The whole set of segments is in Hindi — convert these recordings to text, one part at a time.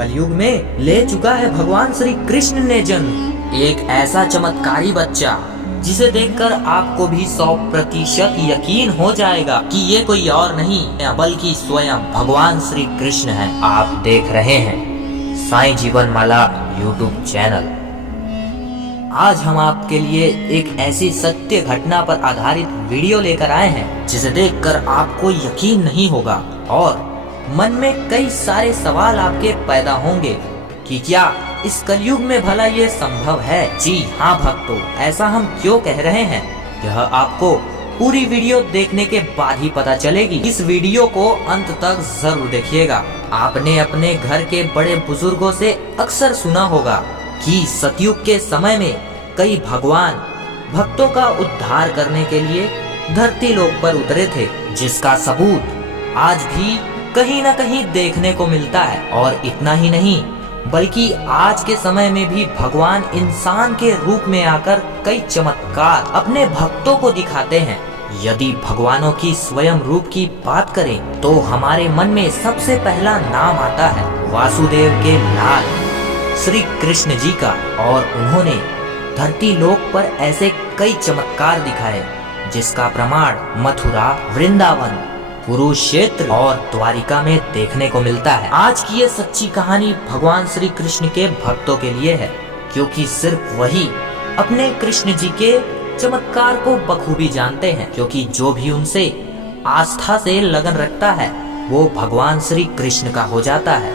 कलयुग में ले चुका है भगवान श्री कृष्ण ने जन्म। एक ऐसा चमत्कारी बच्चा जिसे देखकर आपको भी 100% यकीन हो जाएगा कि ये कोई और नहीं बल्कि स्वयं भगवान श्री कृष्ण है। आप देख रहे हैं साईं जीवन माला यूट्यूब चैनल। आज हम आपके लिए एक ऐसी सत्य घटना पर आधारित वीडियो लेकर आए हैं जिसे देखकर आपको यकीन नहीं होगा और मन में कई सारे सवाल आपके पैदा होंगे कि क्या इस कलयुग में भला ये संभव है। जी हाँ भक्तों, ऐसा हम क्यों कह रहे हैं यह आपको पूरी वीडियो देखने के बाद ही पता चलेगी। इस वीडियो को अंत तक जरूर देखिएगा। आपने अपने घर के बड़े बुजुर्गों से अक्सर सुना होगा कि सतयुग के समय में कई भगवान भक्तों का उद्धार करने के लिए धरती लोक पर उतरे थे, जिसका सबूत आज भी कहीं न कहीं देखने को मिलता है। और इतना ही नहीं बल्कि आज के समय में भी भगवान इंसान के रूप में आकर कई चमत्कार अपने भक्तों को दिखाते हैं। यदि भगवानों की स्वयं रूप की बात करें तो हमारे मन में सबसे पहला नाम आता है वासुदेव के लाल श्री कृष्ण जी का। और उन्होंने धरती लोक पर ऐसे कई चमत्कार दिखाए जिसका प्रमाण मथुरा, वृंदावन, कुरुक्षेत्र और द्वारिका में देखने को मिलता है। आज की ये सच्ची कहानी भगवान श्री कृष्ण के भक्तों के लिए है, क्योंकि सिर्फ वही अपने कृष्ण जी के चमत्कार को बखूबी जानते हैं। क्योंकि जो भी उनसे आस्था से लगन रखता है वो भगवान श्री कृष्ण का हो जाता है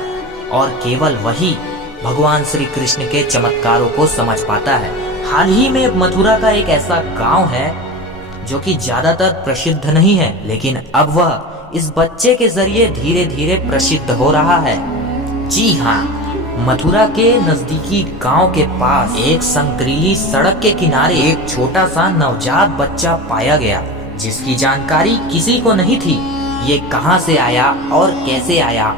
और केवल वही भगवान श्री कृष्ण के चमत्कारों को समझ पाता है। हाल ही में मथुरा का एक ऐसा गांव है जो कि ज्यादातर प्रसिद्ध नहीं है, लेकिन अब वह इस बच्चे के जरिए धीरे धीरे प्रसिद्ध हो रहा है। जी हाँ, मथुरा के नजदीकी गांव के पास एक संकरीली सड़क के किनारे एक छोटा सा नवजात बच्चा पाया गया, जिसकी जानकारी किसी को नहीं थी। ये कहां से आया और कैसे आया,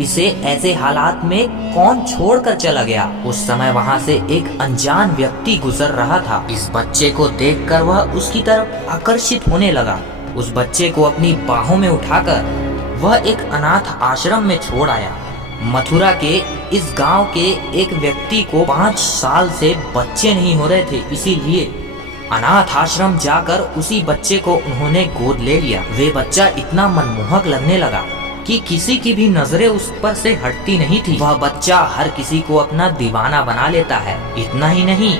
इसे ऐसे हालात में कौन छोड़कर चला गया। उस समय वहां से एक अनजान व्यक्ति गुजर रहा था। इस बच्चे को देखकर वह उसकी तरफ आकर्षित होने लगा। उस बच्चे को अपनी बाहों में उठाकर वह एक अनाथ आश्रम में छोड़ आया। मथुरा के इस गांव के एक व्यक्ति को 5 साल से बच्चे नहीं हो रहे थे, इसीलिए अनाथ आश्रम जाकर उसी बच्चे को उन्होंने गोद ले लिया। वे बच्चा इतना मनमोहक लगने लगा कि किसी की भी नजरें उस पर से हटती नहीं थी। वह बच्चा हर किसी को अपना दीवाना बना लेता है। इतना ही नहीं,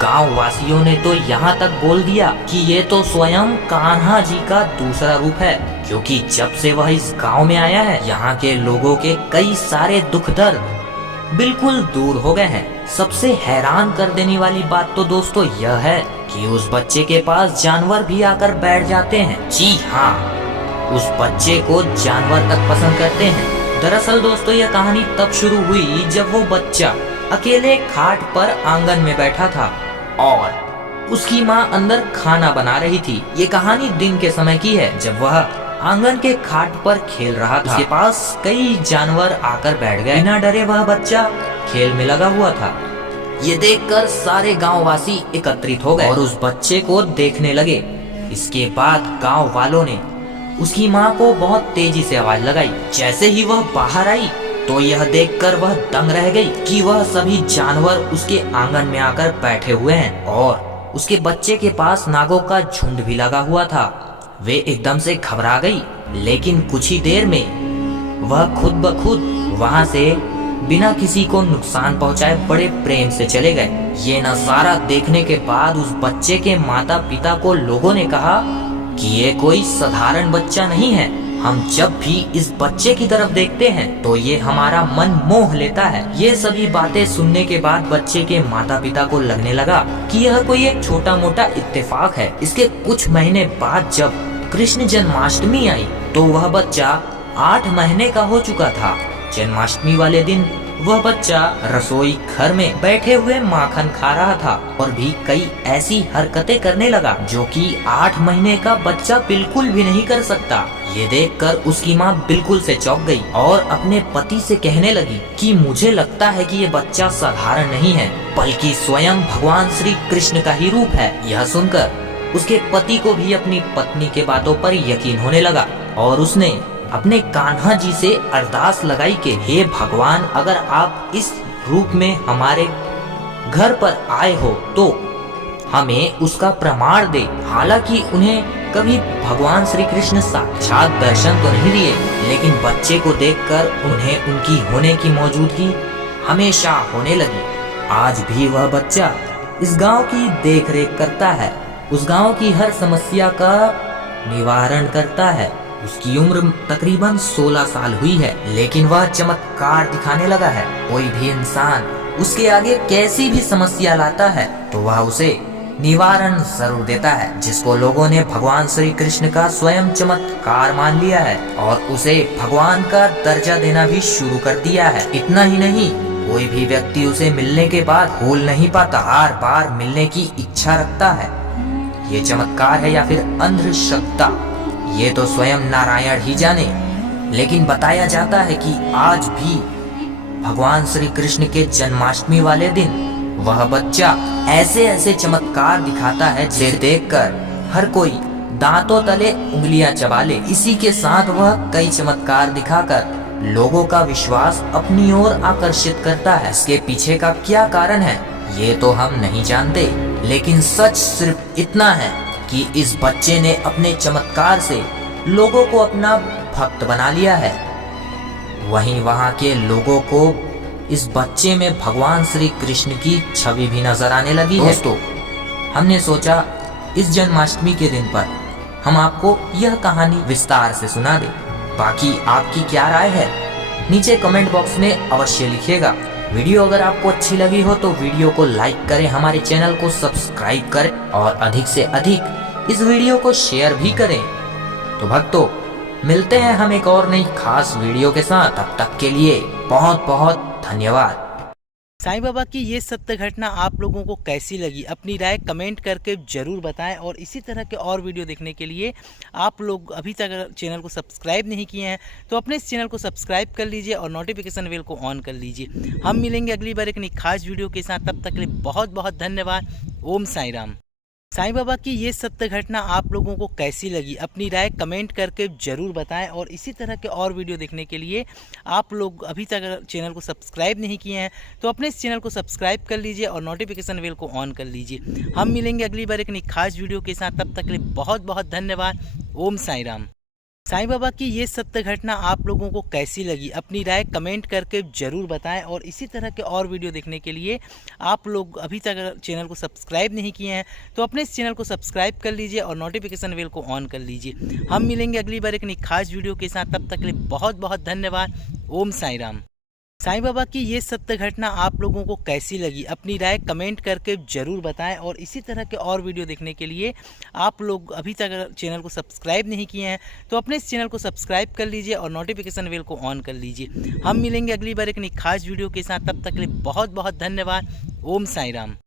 गांव वासियों ने तो यहाँ तक बोल दिया कि ये तो स्वयं कान्हा जी का दूसरा रूप है, क्योंकि जब से वह इस गांव में आया है यहाँ के लोगों के कई सारे दुख दर्द बिल्कुल दूर हो गए हैं। सबसे हैरान कर देने वाली बात तो दोस्तों यह है कि उस बच्चे के पास जानवर भी आकर बैठ जाते हैं। जी हाँ, उस बच्चे को जानवर तक पसंद करते हैं। दरअसल दोस्तों यह कहानी तब शुरू हुई जब वो बच्चा अकेले खाट पर आंगन में बैठा था और उसकी माँ अंदर खाना बना रही थी। ये कहानी दिन के समय की है जब वह आंगन के खाट पर खेल रहा था। उसके पास कई जानवर आकर बैठ गए। बिना डरे वह बच्चा खेल में लगा हुआ था। ये देखकर सारे गाँववासी एकत्रित हो गए और उस बच्चे को देखने लगे। इसके बाद गाँव वालों ने उसकी माँ को बहुत तेजी से आवाज लगाई। जैसे ही वह बाहर आई तो यह देखकर वह दंग रह गई कि वह सभी जानवर उसके आंगन में आकर बैठे हुए हैं और उसके बच्चे के पास नागों का झुंड भी लगा हुआ था। वे एकदम से घबरा गई, लेकिन कुछ ही देर में वह खुद ब खुद वहां से बिना किसी को नुकसान पहुंचाए बड़े प्रेम से चले गए। ये नजारा देखने के बाद उस बच्चे के माता पिता को लोगों ने कहा कि ये कोई साधारण बच्चा नहीं है। हम जब भी इस बच्चे की तरफ देखते हैं तो ये हमारा मन मोह लेता है। ये सभी बातें सुनने के बाद बच्चे के माता पिता को लगने लगा कि यह कोई एक छोटा मोटा इत्तेफाक है। इसके कुछ महीने बाद जब कृष्ण जन्माष्टमी आई तो वह बच्चा 8 महीने का हो चुका था। जन्माष्टमी वाले दिन वह बच्चा रसोई घर में बैठे हुए माखन खा रहा था और भी कई ऐसी हरकतें करने लगा जो कि 8 महीने का बच्चा बिल्कुल भी नहीं कर सकता। ये देखकर उसकी माँ बिल्कुल से चौंक गई और अपने पति से कहने लगी कि मुझे लगता है कि ये बच्चा साधारण नहीं है बल्कि स्वयं भगवान श्री कृष्ण का ही रूप है। यह सुनकर उसके पति को भी अपनी पत्नी के बातों पर यकीन होने लगा और उसने अपने कान्हा जी से अरदास लगाई कि हे भगवान, अगर आप इस रूप में हमारे घर पर आए हो तो हमें उसका प्रमाण दे। हालांकि उन्हें कभी भगवान श्री कृष्ण साक्षात दर्शन तो नहीं दिए, लेकिन बच्चे को देखकर उन्हें उनकी होने की मौजूदगी हमेशा होने लगी। आज भी वह बच्चा इस गांव की देखरेख करता है, उस गांव की हर समस्या का निवारण करता है। उसकी उम्र तकरीबन 16 साल हुई है, लेकिन वह चमत्कार दिखाने लगा है। कोई भी इंसान उसके आगे कैसी भी समस्या लाता है तो वह उसे निवारण जरूर देता है, जिसको लोगों ने भगवान श्री कृष्ण का स्वयं चमत्कार मान लिया है और उसे भगवान का दर्जा देना भी शुरू कर दिया है। इतना ही नहीं, कोई भी व्यक्ति उसे मिलने के बाद भूल नहीं पाता, बार बार मिलने की इच्छा रखता है। ये चमत्कार है या फिर अंधश्रद्धा, ये तो स्वयं नारायण ही जाने, लेकिन बताया जाता है कि आज भी भगवान श्री कृष्ण के जन्माष्टमी वाले दिन वह बच्चा ऐसे ऐसे चमत्कार दिखाता है जिसे देखकर हर कोई दांतों तले उंगलियां चबा ले। इसी के साथ वह कई चमत्कार दिखाकर लोगों का विश्वास अपनी ओर आकर्षित करता है। इसके पीछे का क्या कारण है ये तो हम नहीं जानते, लेकिन सच सिर्फ इतना है कि इस बच्चे ने अपने चमत्कार से लोगों को अपना भक्त बना लिया है। वहीं वहां के लोगों को इस बच्चे में भगवान श्री कृष्ण की छवि भी नजर आने लगी है। दोस्तों, हमने सोचा इस जन्माष्टमी के दिन पर हम आपको यह कहानी विस्तार से सुना दें। बाकी आपकी क्या राय है नीचे कमेंट बॉक्स में अवश्य लिखिएगा। वीडियो अगर आपको अच्छी लगी हो तो वीडियो को लाइक करें, हमारे चैनल को सब्सक्राइब करें और अधिक से अधिक इस वीडियो को शेयर भी करें। तो भक्तों, मिलते हैं हम एक और नई खास वीडियो के साथ। तब तक के लिए बहुत बहुत धन्यवाद। साईं बाबा की ये सत्य घटना आप लोगों को कैसी लगी, अपनी राय कमेंट करके ज़रूर बताएं। और इसी तरह के और वीडियो देखने के लिए आप लोग अभी तक चैनल को सब्सक्राइब नहीं किए हैं तो अपने इस चैनल को सब्सक्राइब कर लीजिए और नोटिफिकेशन बेल को ऑन कर लीजिए। हम मिलेंगे अगली बार एक नई खास वीडियो के साथ, तब तक के लिए बहुत बहुत धन्यवाद। ओम साईं राम। साईं बाबा की ये सत्य घटना आप लोगों को कैसी लगी, अपनी राय कमेंट करके ज़रूर बताएं। और इसी तरह के और वीडियो देखने के लिए आप लोग अभी तक चैनल को सब्सक्राइब नहीं किए हैं तो अपने इस चैनल को सब्सक्राइब कर लीजिए और नोटिफिकेशन बेल को ऑन कर लीजिए। हम मिलेंगे अगली बार एक नई खास वीडियो के साथ, तब तक के लिए बहुत बहुत धन्यवाद। ओम साईं राम। साईं बाबा की ये सत्य घटना आप लोगों को कैसी लगी, अपनी राय कमेंट करके ज़रूर बताएं। और इसी तरह के और वीडियो देखने के लिए आप लोग अभी तक चैनल को सब्सक्राइब नहीं किए हैं तो अपने इस चैनल को सब्सक्राइब कर लीजिए और नोटिफिकेशन बेल को ऑन कर लीजिए। हम मिलेंगे अगली बार एक नई खास वीडियो के साथ, तब तक के लिए बहुत बहुत धन्यवाद। ओम साईं राम। साईं बाबा की ये सत्य घटना आप लोगों को कैसी लगी, अपनी राय कमेंट करके ज़रूर बताएं। और इसी तरह के और वीडियो देखने के लिए आप लोग अभी तक चैनल को सब्सक्राइब नहीं किए हैं तो अपने इस चैनल को सब्सक्राइब कर लीजिए और नोटिफिकेशन बेल को ऑन कर लीजिए। हम मिलेंगे अगली बार एक नई खास वीडियो के साथ, तब तक के लिए बहुत बहुत धन्यवाद। ओम साईं राम।